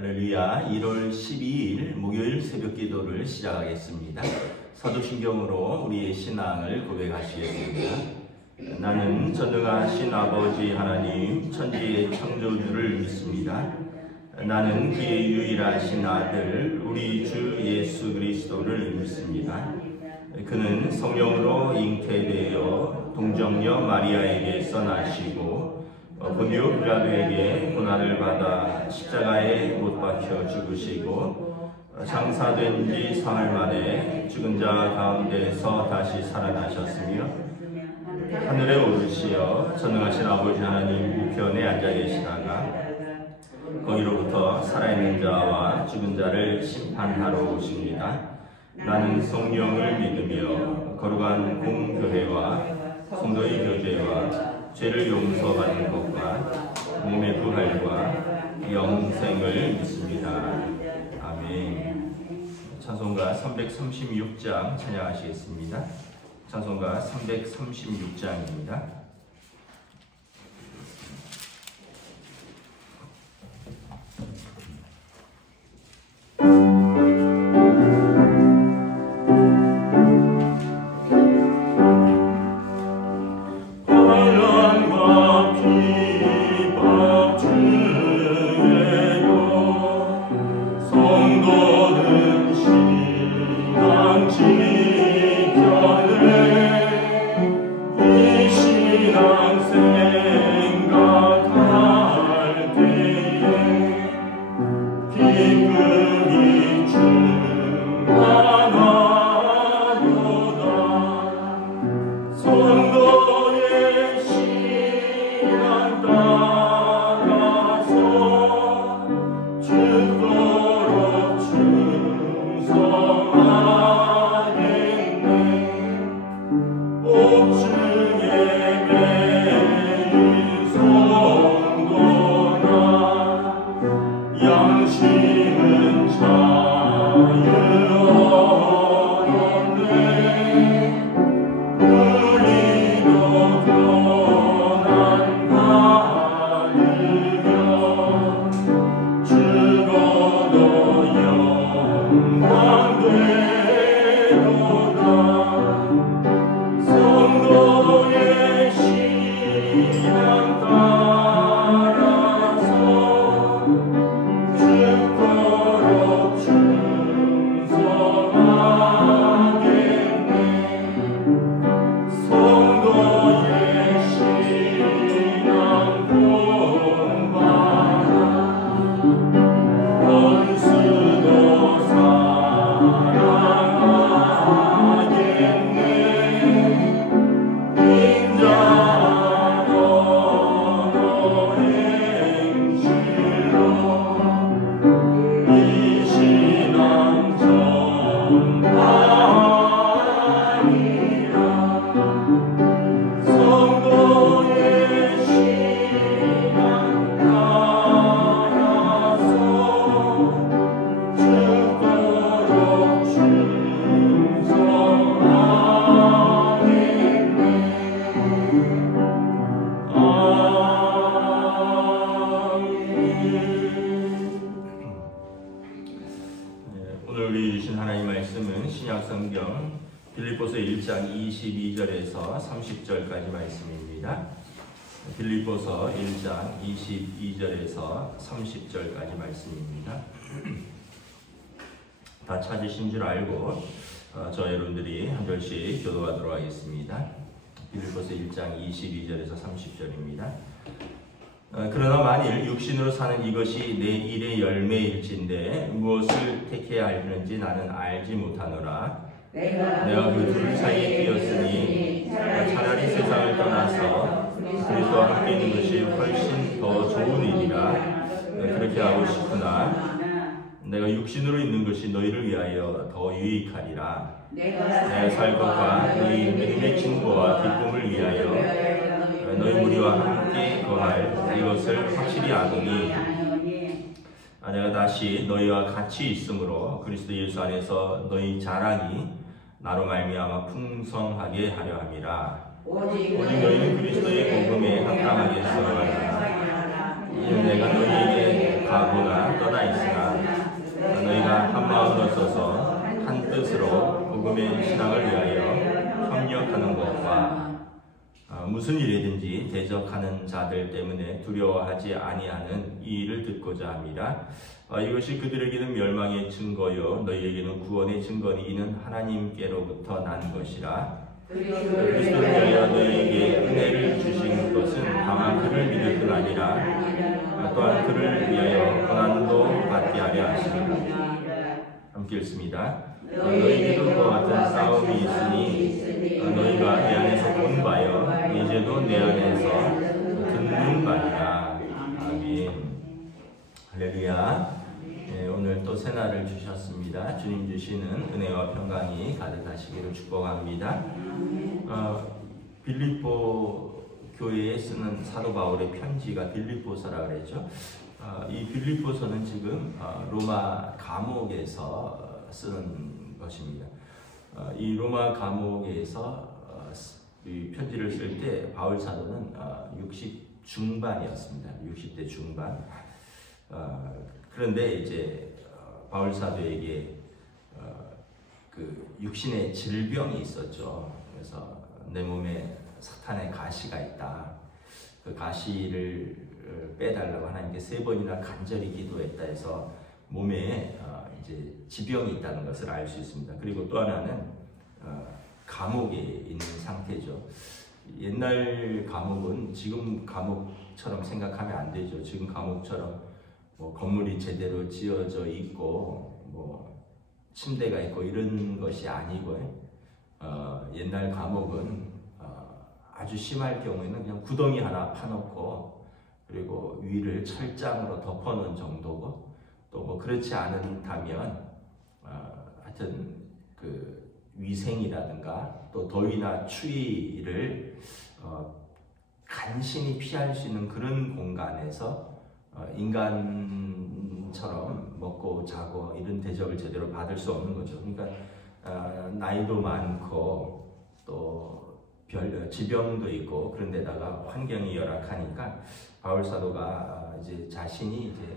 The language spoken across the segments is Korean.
할렐루야. 1월 12일 목요일 새벽 기도를 시작하겠습니다. 사도신경으로 우리의 신앙을 고백하시겠습니다. 나는 전능하신 아버지 하나님 천지의 창조주를 믿습니다. 나는 그의 유일하신 아들 우리 주 예수 그리스도를 믿습니다. 그는 성령으로 잉태되어 동정녀 마리아에게서 나시고 본디오 빌라도에게 고난을 받아 십자가에 못 박혀 죽으시고 장사된 지 사흘 만에 죽은 자 가운데서 다시 살아나셨으며 하늘에 오르시어 전능하신 아버지 하나님 우편에 앉아 계시다가 거기로부터 살아있는 자와 죽은 자를 심판하러 오십니다. 나는 성령을 믿으며 거룩한 공교회와 성도의 교제와 죄를 용서받는 것과 몸의 부활과 영생을 믿습니다. 아멘. 찬송가 336장 찬양하시겠습니다. 찬송가 336장입니다. 빌립보서 1장 22절에서 30절까지 말씀입니다. 빌립보서 1장 22절에서 30절까지 말씀입니다. 다 찾으신 줄 알고 저 여러분들이 한 절씩 교도하도록 하겠습니다. 빌립보서 1장 22절에서 30절입니다. 그러나 만일 육신으로 사는 이것이 내 일의 열매일진데 무엇을 택해야 하는지 나는 알지 못하노라. 내가 그 둘 사이에 끼었으니 차라리 세상을 떠나서 그리스도와 함께 있는 것이 훨씬 더 좋은 일이라 그렇게 하고 싶으나 내가 육신으로 있는 것이 너희를 위하여 더 유익하리라. 내가 살 것과 너희 믿음의 증거와 기쁨을 위하여 너희 무리와 함께 거할 이것을 확실히 아노니 내가 다시 너희와 같이 있으므로 그리스도 예수 안에서 너희 자랑이 나로 말미암아 풍성하게 하려 함이라. 오직 너희는 그리스도의 복음에 합당하게 쓰러가라. 이는 내가 너희에게 가보나 떠나 있으나 복음의 신앙을 위하여 협력하는 것과 무슨 일이든지 대적하는 자들 때문에 두려워하지 아니하는 이 일을 듣고자 함이라. 이것이 그들에게는 멸망의 증거요 너희에게는 구원의 증거니 이는 하나님께로부터 난 것이라. 그리스도를 위하여 너희에게 은혜를 주신 것은 다만 그를 믿을 뿐 아니라 또한 그를 위하여 고난도 받게 하려 하십니다. 함께 읽습니다. 너희에게도 그와 같은 싸움이 있으니 너희가 내 안에서 본 바요 이제도 내 안에서 듣는 바니라. 아멘. 할렐루야. 오늘 또 새날을 주셨습니다. 주님 주시는 은혜와 평강이 가득하시기를 축복합니다. 빌립보 교회에 쓰는 사도 바울의 편지가 빌립보서라 그랬죠. 이 빌립보서는 지금 로마 감옥에서 쓰는 것입니다. 이 로마 감옥에서 이 편지를 쓸 때 바울 사도는 60 중반이었습니다. 60대 중반. 그런데 이제 바울 사도에게 그 육신의 질병이 있었죠. 그래서 내 몸에 사탄의 가시가 있다. 그 가시를 빼달라고 하나님께 3번이나 간절히 기도했다 해서 몸에 이제 지병이 있다는 것을 알 수 있습니다. 그리고 또 하나는 감옥에 있는 상태죠. 옛날 감옥은 지금 감옥처럼 생각하면 안 되죠. 지금 감옥처럼 뭐 건물이 제대로 지어져 있고 뭐 침대가 있고 이런 것이 아니고요. 옛날 감옥은 아주 심할 경우에는 그냥 구덩이 하나 파놓고 그리고 위를 철장으로 덮어놓은 정도고 또 뭐 그렇지 않다면 하여튼 그 위생이라든가 또 더위나 추위를 간신히 피할 수 있는 그런 공간에서 인간처럼 먹고 자고 이런 대접을 제대로 받을 수 없는 거죠. 그러니까 나이도 많고 또 지병도 있고 그런 데다가 환경이 열악하니까 바울 사도가 이제 자신이 이제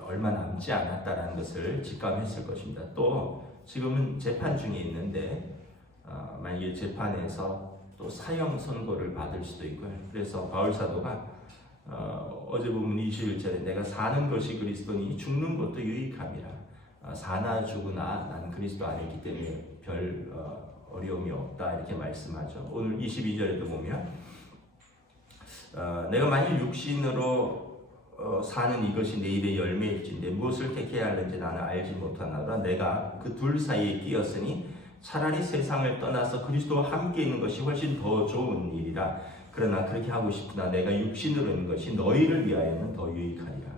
얼마 남지 않았다라는 것을 직감했을 것입니다. 또 지금은 재판 중에 있는데 만약에 재판에서 또 사형 선고를 받을 수도 있고요. 그래서 바울 사도가 어제 보면 21절에 내가 사는 것이 그리스도니 죽는 것도 유익함이라. 사나 죽으나 나는 그리스도 안에 있기 때문에 별 어려움이 없다 이렇게 말씀하죠. 오늘 22절에도 보면 내가 만일 육신으로 사는 이것이 내일의 열매일진데 무엇을 택해야 하는지 나는 알지 못하나라. 내가 그 둘 사이에 끼었으니 차라리 세상을 떠나서 그리스도와 함께 있는 것이 훨씬 더 좋은 일이라. 그러나 그렇게 하고 싶으나 내가 육신으로 있는 것이 너희를 위하여는 더 유익하리라.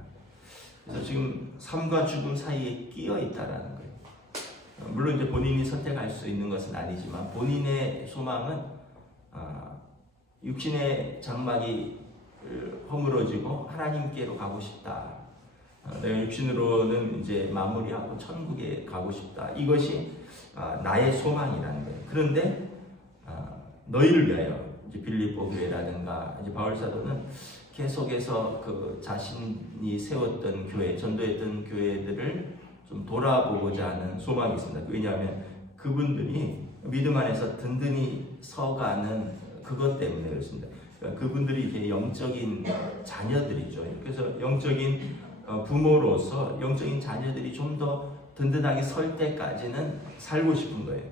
그래서 지금 삶과 죽음 사이에 끼어 있다라는 거예요. 물론 이제 본인이 선택할 수 있는 것은 아니지만 본인의 소망은 육신의 장막이 허물어지고 하나님께로 가고 싶다. 내가 육신으로는 이제 마무리하고 천국에 가고 싶다. 이것이 나의 소망이라는 거예요. 그런데 너희를 위하여 이제 빌립보 교회라든가 이제 바울 사도는 계속해서 그 자신이 세웠던 교회, 전도했던 교회들을 좀 돌아보고자 하는 소망이 있습니다. 왜냐하면 그분들이 믿음 안에서 든든히 서가는 그것 때문에 그렇습니다. 그러니까 그분들이 이렇게 영적인 자녀들이죠. 그래서 영적인 부모로서 영적인 자녀들이 좀 더 든든하게 설 때까지는 살고 싶은 거예요.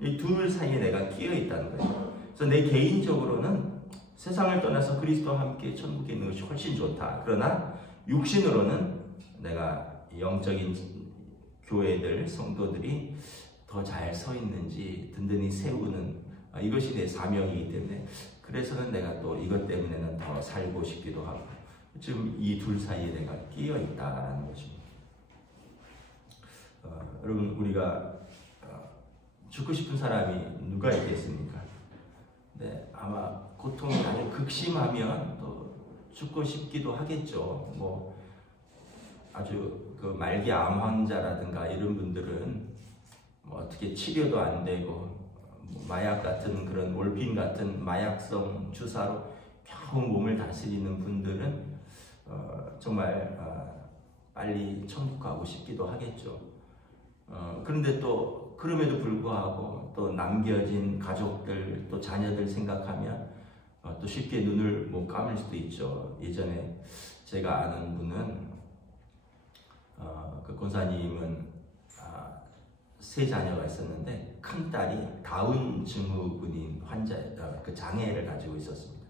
이 둘 사이에 내가 끼어 있다는 거예요. 그래서 내 개인적으로는 세상을 떠나서 그리스도와 함께 천국에 있는 것이 훨씬 좋다. 그러나 육신으로는 내가 영적인 교회들, 성도들이 더 잘 서 있는지 든든히 세우는 이것이 내 사명이기 때문에 그래서는 내가 또 이것 때문에는 더 살고 싶기도 하고 지금 이 둘 사이에 내가 끼어 있다라는 것입니다. 여러분 우리가 죽고 싶은 사람이 누가 있겠습니까? 네, 아마 고통이 아주 극심하면 또 죽고 싶기도 하겠죠. 뭐 아주 그 말기 암 환자라든가 이런 분들은 뭐 어떻게 치료도 안 되고 마약 같은 그런 몰핀 같은 마약성 주사로 겨우 몸을 다스리는 분들은 정말 빨리 천국 가고 싶기도 하겠죠. 그런데 또 그럼에도 불구하고 또 남겨진 가족들 또 자녀들 생각하면 또 쉽게 눈을 못 감을 수도 있죠. 예전에 제가 아는 분은 그 권사님은 세 자녀가 있었는데 큰 딸이 다운 증후군인 그 장애를 가지고 있었습니다.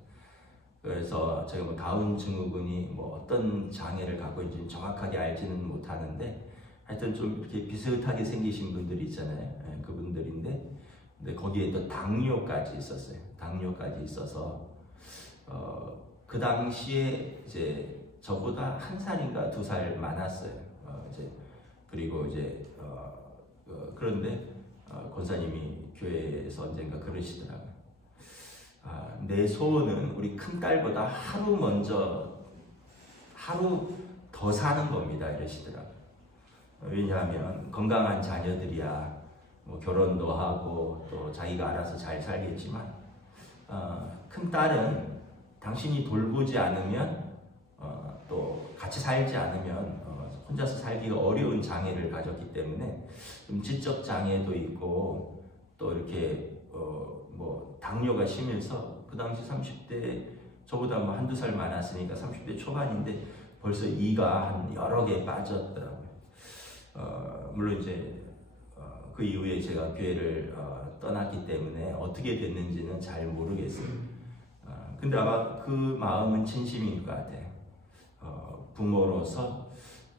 그래서 제가 뭐 다운 증후군이 뭐 어떤 장애를 갖고 있는지 정확하게 알지는 못하는데 하여튼 좀 이렇게 비슷하게 생기신 분들이 있잖아요. 그분들인데 근데 거기에 또 당뇨까지 있었어요. 당뇨까지 있어서 그 당시에 이제 저보다 1살인가 2살 많았어요. 그리고 이제 그런데 권사님이 교회에서 언젠가 그러시더라고요. 내 소원은 우리 큰딸보다 하루 더 사는 겁니다. 이러시더라고요. 왜냐하면 건강한 자녀들이야 뭐 결혼도 하고 또 자기가 알아서 잘 살겠지만 큰딸은 당신이 돌보지 않으면 또 같이 살지 않으면 혼자서 살기가 어려운 장애를 가졌기 때문에 좀 지적 장애도 있고 또 이렇게 뭐 당뇨가 심해서 그 당시 30대 저보다 뭐 한두 살 많았으니까 30대 초반인데 벌써 이가 한 여러 개 빠졌더라고요. 물론 이제 그 이후에 제가 교회를 떠났기 때문에 어떻게 됐는지는 잘 모르겠어요. 근데 아마 그 마음은 진심인 것 같아요. 부모로서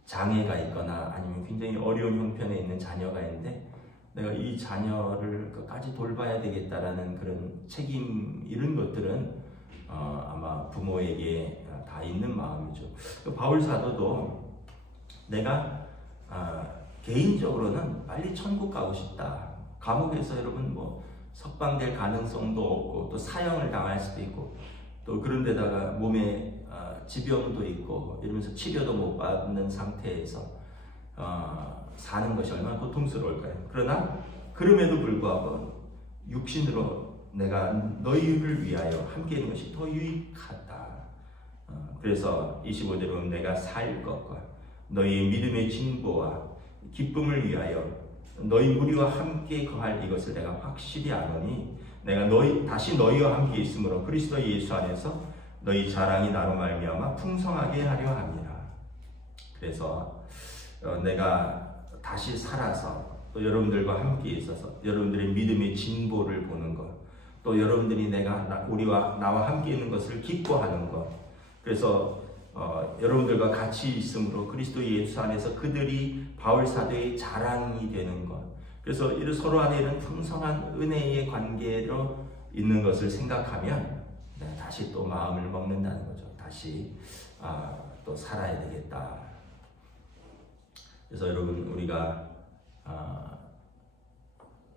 장애가 있거나 아니면 굉장히 어려운 형편에 있는 자녀가 있는데 내가 이 자녀를 끝까지 돌봐야 되겠다라는 그런 책임 이런 것들은 아마 부모에게 다 있는 마음이죠. 바울 사도도 내가 개인적으로는 빨리 천국 가고 싶다. 감옥에서 여러분 뭐 석방될 가능성도 없고 또 사형을 당할 수도 있고 또 그런데다가 몸에 지병도 있고 이러면서 치료도 못 받는 상태에서 사는 것이 얼마나 고통스러울까요? 그러나 그럼에도 불구하고 육신으로 내가 너희를 위하여 함께 있는 것이 더 유익하다. 그래서 25절은 내가 살 것과 너희의 믿음의 진보와 기쁨을 위하여 너희 무리와 함께 거할 이것을 내가 확실히 아노니 내가 다시 너희와 함께 있으므로 그리스도 예수 안에서 너희 자랑이 나로 말미암아 풍성하게 하려 함이라. 그래서 내가 다시 살아서 또 여러분들과 함께 있어서 여러분들의 믿음의 진보를 보는 것, 또 여러분들이 나와 함께 있는 것을 기뻐하는 것. 그래서 여러분들과 같이 있으므로 그리스도 예수 안에서 그들이 바울 사도의 자랑이 되는 것. 그래서 이런 서로 안에 있는 풍성한 은혜의 관계로 있는 것을 생각하면 다시 또 마음을 먹는다는 거죠. 다시 또 살아야 되겠다. 그래서 여러분 우리가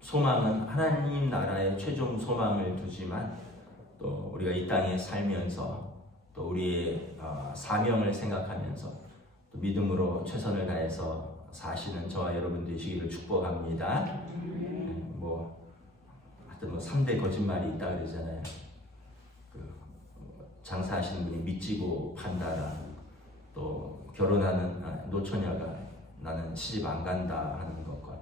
소망은 하나님 나라의 최종 소망을 두지만 또 우리가 이 땅에 살면서 또 우리의 사명을 생각하면서 또 믿음으로 최선을 다해서 사시는 저와 여러분 되시기를 축복합니다. 하여튼 3대 거짓말이 있다 그러잖아요. 장사하시는 분이 미치고 판다라, 또 결혼하는 노처녀가 나는 시집 안 간다 하는 것과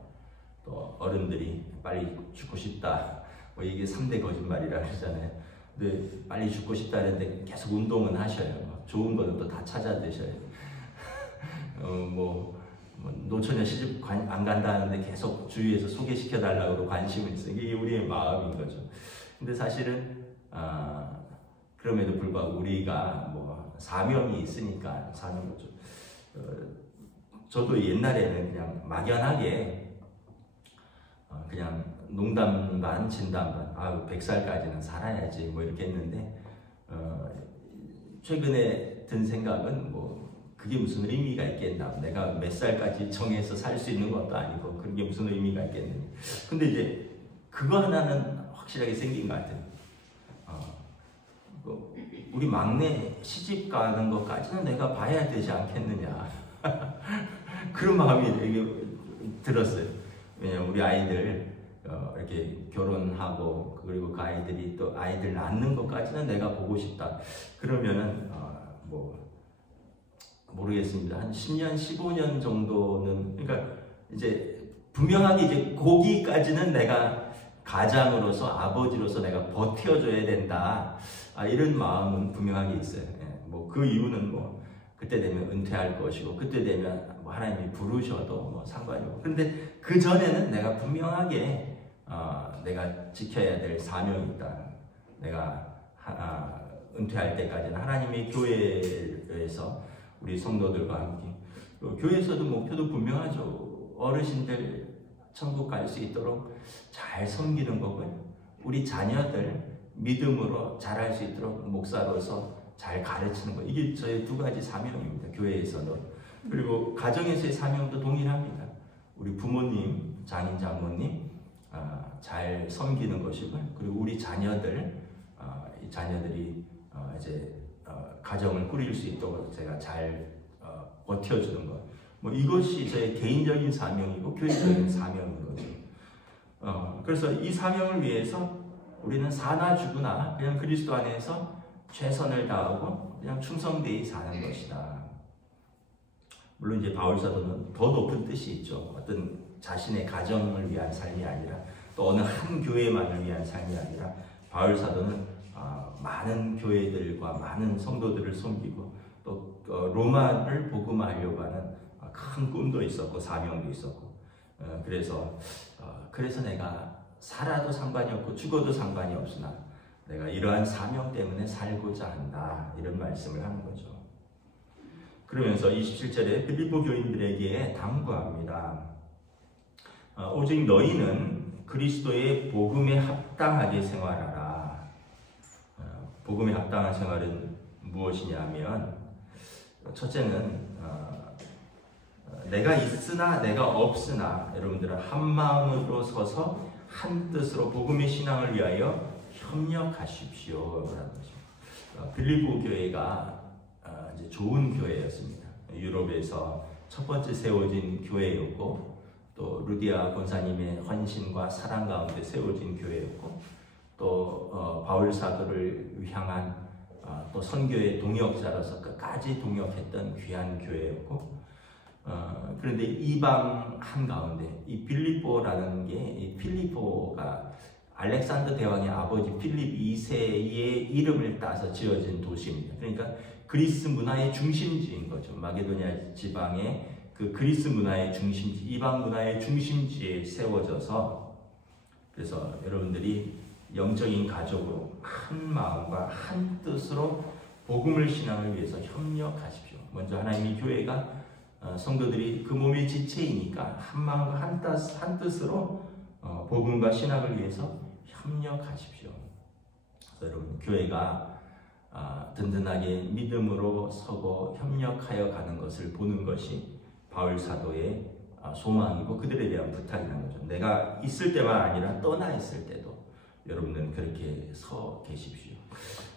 또 어른들이 빨리 죽고 싶다, 이게 3대 거짓말이라 그러잖아요. 근데 빨리 죽고 싶다 하는데 계속 운동은 하셔요. 좋은 거는 또 다 찾아 드셔요. 노처녀 시집 안 간다 하는데 계속 주위에서 소개시켜 달라고 관심을 있어요. 이게 우리의 마음인 거죠. 근데 사실은 그럼에도 불구하고 우리가 사명이 있으니까 사는 거죠. 저도 옛날에는 그냥 막연하게 그냥 농담 반 진담 반 100살까지는 살아야지 이렇게 했는데 최근에 든 생각은 그게 무슨 의미가 있겠나. 내가 몇 살까지 정해서 살 수 있는 것도 아니고 그게 무슨 의미가 있겠느냐. 근데 이제 그거 하나는 확실하게 생긴 것 같아요. 우리 막내 시집 가는 것까지는 내가 봐야 되지 않겠느냐. 그런 마음이 되게 들었어요. 왜냐면 우리 아이들 이렇게 결혼하고 그리고 그 아이들이 또 아이들 낳는 것까지는 내가 보고 싶다. 그러면은 모르겠습니다. 한 10년, 15년 정도는, 그러니까 이제 분명하게 이제 거기까지는 내가 가장으로서 아버지로서 내가 버텨줘야 된다. 이런 마음은 분명하게 있어요. 뭐 그 이유는 뭐 그때 되면 은퇴할 것이고 그때 되면 뭐 하나님이 부르셔도 뭐 상관이 없고, 그런데 그 전에는 내가 분명하게 내가 지켜야 될 사명이 있다. 내가 은퇴할 때까지는 하나님의 교회에서 우리 성도들과 함께, 교회에서도 목표도 분명하죠. 어르신들 천국 갈 수 있도록 잘 섬기는 거고요. 우리 자녀들 믿음으로 자랄 수 있도록 목사로서 잘 가르치는 거. 이게 저의 두 가지 사명입니다. 교회에서도. 그리고 가정에서의 사명도 동일합니다. 우리 부모님, 장인 장모님 잘 섬기는 것이고요. 그리고 우리 자녀들, 이 자녀들이 이제 가정을 꾸릴 수 있도록 제가 잘 버텨주는 것. 뭐 이것이 저의 개인적인 사명이고 교회적인 사명인 거죠. 그래서 이 사명을 위해서 우리는 사나 죽으나 그냥 그리스도 안에서 최선을 다하고 그냥 충성되이 사는 것이다. 물론 이제 바울 사도는 더 높은 뜻이 있죠. 어떤 자신의 가정을 위한 삶이 아니라 또 어느 한 교회만을 위한 삶이 아니라 바울 사도는 많은 교회들과 많은 성도들을 섬기고 또 로마를 복음화하려고 하는 큰 꿈도 있었고 사명도 있었고, 그래서 내가 살아도 상관이 없고 죽어도 상관이 없으나 내가 이러한 사명 때문에 살고자 한다, 이런 말씀을 하는 거죠. 그러면서 27절에 빌립보 교인들에게 당부합니다. 오직 너희는 그리스도의 복음에 합당하게 생활하라. 복음에 합당한 생활은 무엇이냐면, 첫째는 내가 있으나 내가 없으나 여러분들은 한 마음으로 서서 한 뜻으로 복음의 신앙을 위하여 협력하십시오 라는 것입니다. 빌립보 교회가 이제 좋은 교회였습니다. 유럽에서 첫 번째 세워진 교회였고, 또 루디아 권사님의 헌신과 사랑 가운데 세워진 교회였고, 또 바울 사도를 향한 또 선교의 동역자로서 끝까지 동역했던 귀한 교회였고, 그런데 이방 한가운데 이 빌립보라는 게, 이 필리포가 알렉산더 대왕의 아버지 필립 2세의 이름을 따서 지어진 도시입니다. 그러니까 그리스 문화의 중심지인 거죠. 마게도니아 지방의 그 그리스 문화의 중심지, 이방 문화의 중심지에 세워져서, 그래서 여러분들이 영적인 가족으로 한 마음과 한 뜻으로 복음을 신앙을 위해서 협력하십시오. 먼저 하나님의 교회가 성도들이 그 몸의 지체이니까 한 마음과 한 뜻으로 복음과 신학을 위해서 협력하십시오. 그래서 여러분, 교회가 든든하게 믿음으로 서고 협력하여 가는 것을 보는 것이 바울 사도의 소망이고 그들에 대한 부탁이라는 거죠. 내가 있을 때만 아니라 떠나 있을 때도 여러분은 그렇게 서 계십시오.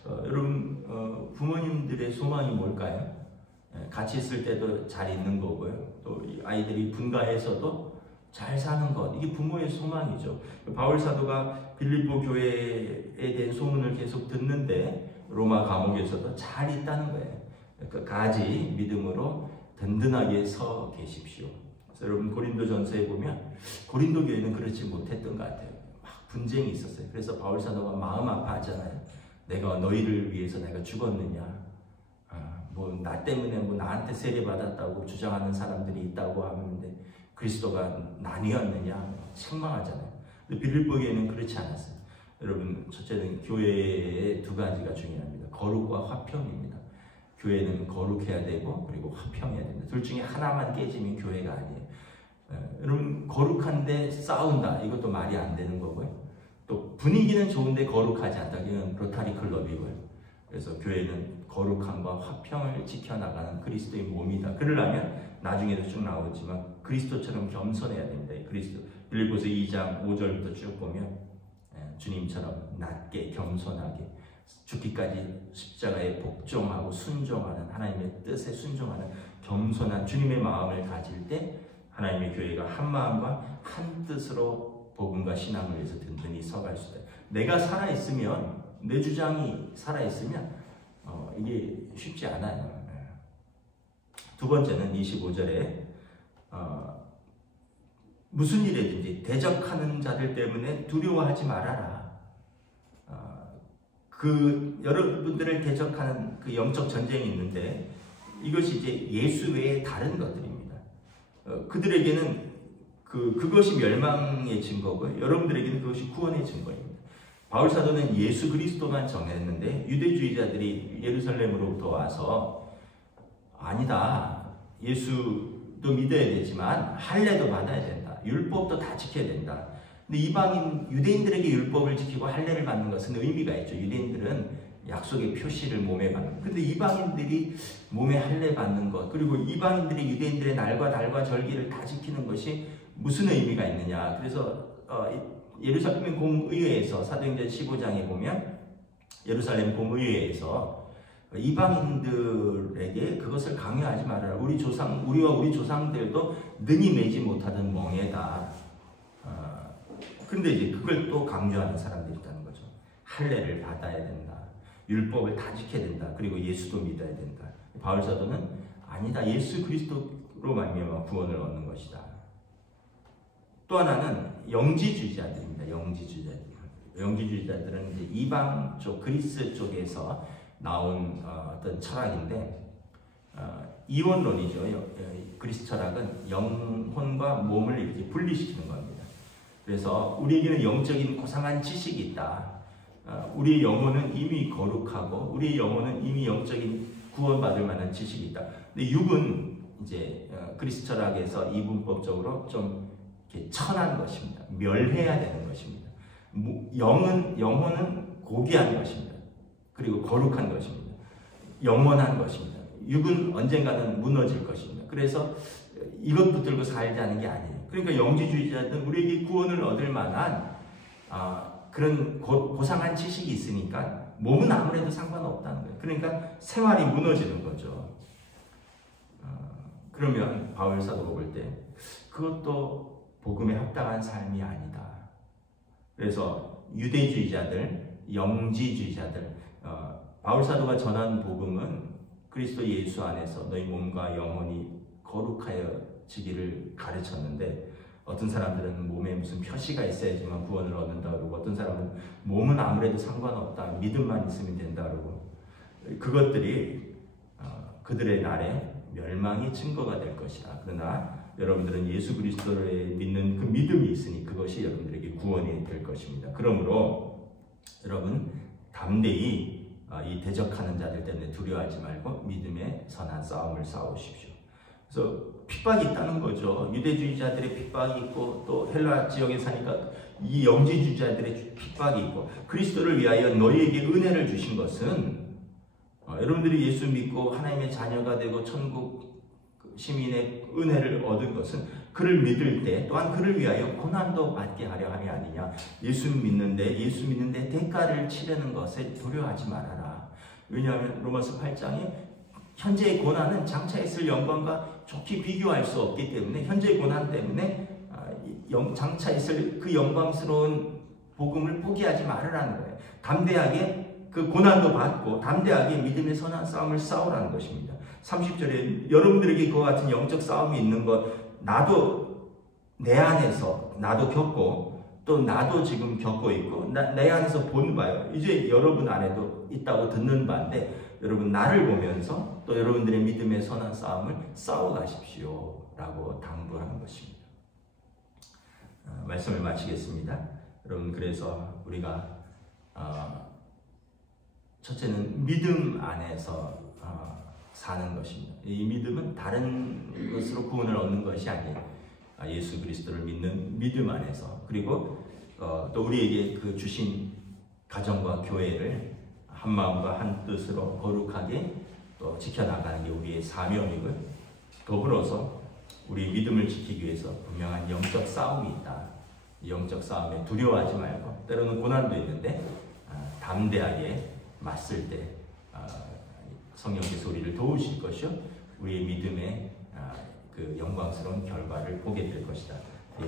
여러분, 부모님들의 소망이 뭘까요? 같이 있을 때도 잘 있는 거고요. 또 아이들이 분가해서도 잘 사는 것, 이게 부모의 소망이죠. 바울 사도가 빌립보 교회에 대한 소문을 계속 듣는데 로마 감옥에서도 잘 있다는 거예요. 끝까지 믿음으로 든든하게 서 계십시오. 그래서 여러분, 고린도전서에 보면 고린도 교회는 그렇지 못했던 것 같아요. 막 분쟁이 있었어요. 그래서 바울 사도가 마음 아파하잖아요. 내가 너희를 위해서 내가 죽었느냐? 뭐 나 때문에 뭐 나한테 세례 받았다고 주장하는 사람들이 있다고 하는데 그리스도가 나뉘었느냐? 책망하잖아요. 근데 빌립보 교회는 그렇지 않았어요. 여러분, 첫째는 교회의 두 가지가 중요합니다. 거룩과 화평입니다. 교회는 거룩해야 되고 그리고 화평해야 됩니다. 둘 중에 하나만 깨지면 교회가 아니에요. 여러분, 거룩한데 싸운다, 이것도 말이 안 되는 거고요. 또 분위기는 좋은데 거룩하지 않다, 이건 로타리 클럽이고요. 그래서 교회는 거룩함과 화평을 지켜나가는 그리스도의 몸이다. 그러려면 나중에도 쭉 나오지만 그리스도처럼 겸손해야 됩니다. 그리스도 빌립보서 2장 5절부터 쭉 보면 주님처럼 낮게 겸손하게 죽기까지 십자가에 복종하고 순종하는, 하나님의 뜻에 순종하는 겸손한 주님의 마음을 가질 때 하나님의 교회가 한 마음과 한 뜻으로 복음과 신앙을 위해서 든든히 서갈 수 있다. 내가 살아있으면, 내 주장이 살아있으면 이게 쉽지 않아요. 두 번째는 25절에 무슨 일이든지 대적하는 자들 때문에 두려워하지 말아라. 그 여러분들을 대적하는 그 영적 전쟁이 있는데 이것이 이제 예수 외에 다른 것들입니다. 그들에게는 그것이 멸망의 증거고요. 여러분들에게는 그것이 구원의 증거입니다. 바울 사도는 예수 그리스도만 정했는데 유대주의자들이 예루살렘으로부터 와서 아니다. 예수도 믿어야 되지만 할례도 받아야 된다. 율법도 다 지켜야 된다. 근데 유대인들에게 율법을 지키고 할례를 받는 것은 의미가 있죠. 유대인들은 약속의 표시를 몸에 받는 것. 근데 이방인들이 몸에 할례 받는 것, 그리고 이방인들이 유대인들의 날과 달과 절기를 다 지키는 것이 무슨 의미가 있느냐. 그래서 예루살렘 공의회에서 사도행전 15장에 보면 예루살렘 공의회에서 이방인들에게 그것을 강요하지 말아라. 우리와 우리 조상들도 능히 매지 못하던 멍에다. 근데 이제 그걸 또 강조하는 사람들이 있다는 거죠. 할례를 받아야 된다. 율법을 다 지켜야 된다. 그리고 예수도 믿어야 된다. 바울 사도는 아니다. 예수 그리스도로 말미암아 구원을 얻는 것이다. 또 하나는 영지주의자들입니다. 영지주의자들은 이제 이방 쪽 그리스 쪽에서 나온 어떤 철학인데 이원론이죠. 그리스 철학은 영혼과 몸을 이렇게 분리시키는 겁니다. 그래서 우리에게는 영적인 고상한 지식이 있다. 우리의 영혼은 이미 거룩하고 우리의 영혼은 이미 영적인 구원받을 만한 지식이 있다. 근데 육은 이제 그리스 철학에서 이분법적으로 좀 이렇게 천한 것입니다. 멸해야 되는 것입니다. 영혼은 고귀한 것입니다. 그리고 거룩한 것입니다. 영원한 것입니다. 육은 언젠가는 무너질 것입니다. 그래서 이것 붙들고 살자는 게 아니에요. 그러니까 영지주의자들은 우리에게 구원을 얻을 만한 그런 고상한 지식이 있으니까 몸은 아무래도 상관없다는 거예요. 그러니까 생활이 무너지는 거죠. 그러면 바울 사도가 볼 때 그것도 복음에 합당한 삶이 아니다. 그래서 유대주의자들, 영지주의자들, 바울 사도가 전한 복음은 그리스도 예수 안에서 너희 몸과 영혼이 거룩하여지기를 가르쳤는데 어떤 사람들은 몸에 무슨 표시가 있어야지만 구원을 얻는다 그러고 어떤 사람은 몸은 아무래도 상관없다. 믿음만 있으면 된다 그러고 그것들이 그들의 날에 멸망의 증거가 될 것이다. 그러나 여러분들은 예수 그리스도를 믿는 그 믿음이 있으니 그것이 여러분들에게 구원이 될 것입니다. 그러므로 여러분 담대히 이 대적하는 자들 때문에 두려워하지 말고 믿음의 선한 싸움을 싸우십시오. 그래서 핍박이 있다는 거죠. 유대주의자들의 핍박이 있고 또 헬라 지역에 사니까 이 영지주의자들의 핍박이 있고 그리스도를 위하여 너희에게 은혜를 주신 것은 여러분들이 예수 믿고 하나님의 자녀가 되고 천국 시민의 은혜를 얻은 것은 그를 믿을 때 또한 그를 위하여 고난도 받게 하려 함이 아니냐. 예수 믿는데 대가를 치르는 것에 두려워하지 말아라. 왜냐하면 로마서 8장에 현재의 고난은 장차 있을 영광과 좋게 비교할 수 없기 때문에 현재의 고난 때문에 장차 있을 그 영광스러운 복음을 포기하지 말으라는 거예요. 담대하게 그 고난도 받고 담대하게 믿음의 선한 싸움을 싸우라는 것입니다. 30절에 여러분들에게 그와 같은 영적 싸움이 있는 것 나도 내 안에서 나도 겪고 또 나도 지금 겪고 있고 내 안에서 본 바요. 이제 여러분 안에도 있다고 듣는 바인데 여러분 나를 보면서 또 여러분들의 믿음의 선한 싸움을 싸워가십시오 라고 당부하는 것입니다. 말씀을 마치겠습니다. 여러분 그래서 우리가 첫째는 믿음 안에서 사는 것입니다. 이 믿음은 다른 것으로 구원을 얻는 것이 아니에요. 예수 그리스도를 믿는 믿음 안에서 그리고 또 우리에게 그 주신 가정과 교회를 한 마음과 한 뜻으로 거룩하게 또 지켜나가는 게 우리의 사명이고요. 더불어서 우리 믿음을 지키기 위해서 분명한 영적 싸움이 있다. 이 영적 싸움에 두려워하지 말고 때로는 고난도 있는데 담대하게 맞설 때 성령께서 우리를 도우실 것이요 우리의 믿음의 그 영광스러운 결과를 보게 될 것이다.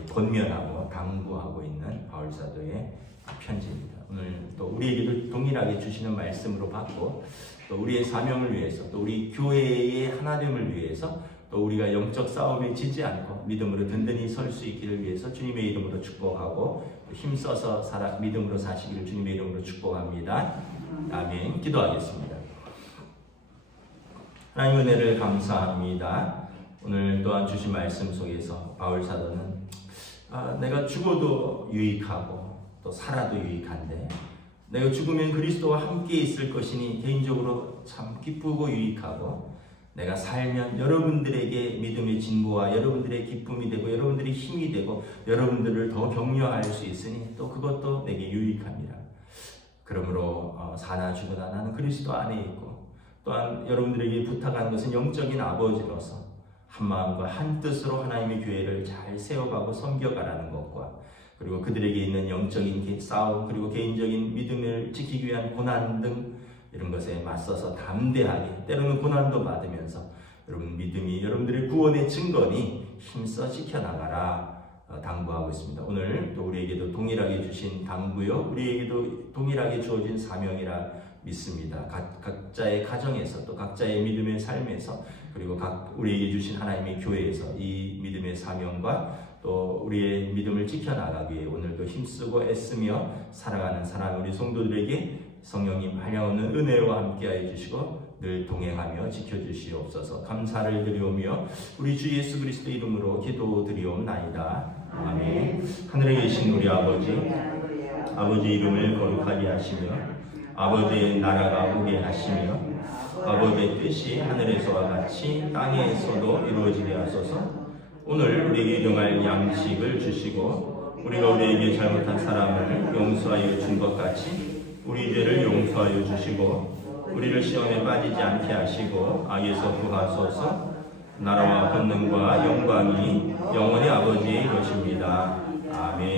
권면하고 당부하고 있는 바울 사도의 편지입니다. 오늘 또 우리에게도 동일하게 주시는 말씀으로 받고 또 우리의 사명을 위해서 또 우리 교회의 하나됨을 위해서 또 우리가 영적 싸움에 지지 않고 믿음으로 든든히 설 수 있기를 위해서 주님의 이름으로 축복하고 힘써서 믿음으로 사시기를 주님의 이름으로 축복합니다. 아멘. 기도하겠습니다. 하나님 은혜를 감사합니다. 오늘 또한 주신 말씀 속에서 바울 사도는 내가 죽어도 유익하고 또 살아도 유익한데 내가 죽으면 그리스도와 함께 있을 것이니 개인적으로 참 기쁘고 유익하고 내가 살면 여러분들에게 믿음의 진보와 여러분들의 기쁨이 되고 여러분들의 힘이 되고 여러분들을 더 격려할 수 있으니 또 그것도 내게 유익합니다. 그러므로 사나 죽으나 나는 그리스도 안에 있고 또한 여러분들에게 부탁하는 것은 영적인 아버지로서 한마음과 한뜻으로 하나님의 교회를 잘 세워가고 섬겨가라는 것과 그리고 그들에게 있는 영적인 싸움 그리고 개인적인 믿음을 지키기 위한 고난 등 이런 것에 맞서서 담대하게 때로는 고난도 받으면서 여러분 믿음이 여러분들의 구원의 증거니 힘써 지켜나가라 당부하고 있습니다. 오늘 또 우리에게도 동일하게 주신 당부요 우리에게도 동일하게 주어진 사명이라 믿습니다. 각자의 가정에서 또 각자의 믿음의 삶에서 그리고 우리에게 주신 하나님의 교회에서 이 믿음의 사명과 또 우리의 믿음을 지켜나가기 위해 오늘도 힘쓰고 애쓰며 살아가는 사랑하는 우리 성도들에게 성령님 한량없는 은혜와 함께하여 주시고 늘 동행하며 지켜주시옵소서. 감사를 드리오며 우리 주 예수 그리스도 이름으로 기도드리옵나이다. 아멘. 하늘에 계신 우리 아버지 이름을 거룩하게 하시며 아버지의 나라가 오게 하시며 아버지의 뜻이 하늘에서와 같이 땅에서도 이루어지게 하소서. 오늘 우리에게 일용할 양식을 주시고 우리가 우리에게 잘못한 사람을 용서하여 준 것 같이 우리 죄를 용서하여 주시고 우리를 시험에 빠지지 않게 하시고 악에서 구하소서. 나라와 권능과 영광이 영원히 아버지의 것입니다. 아멘.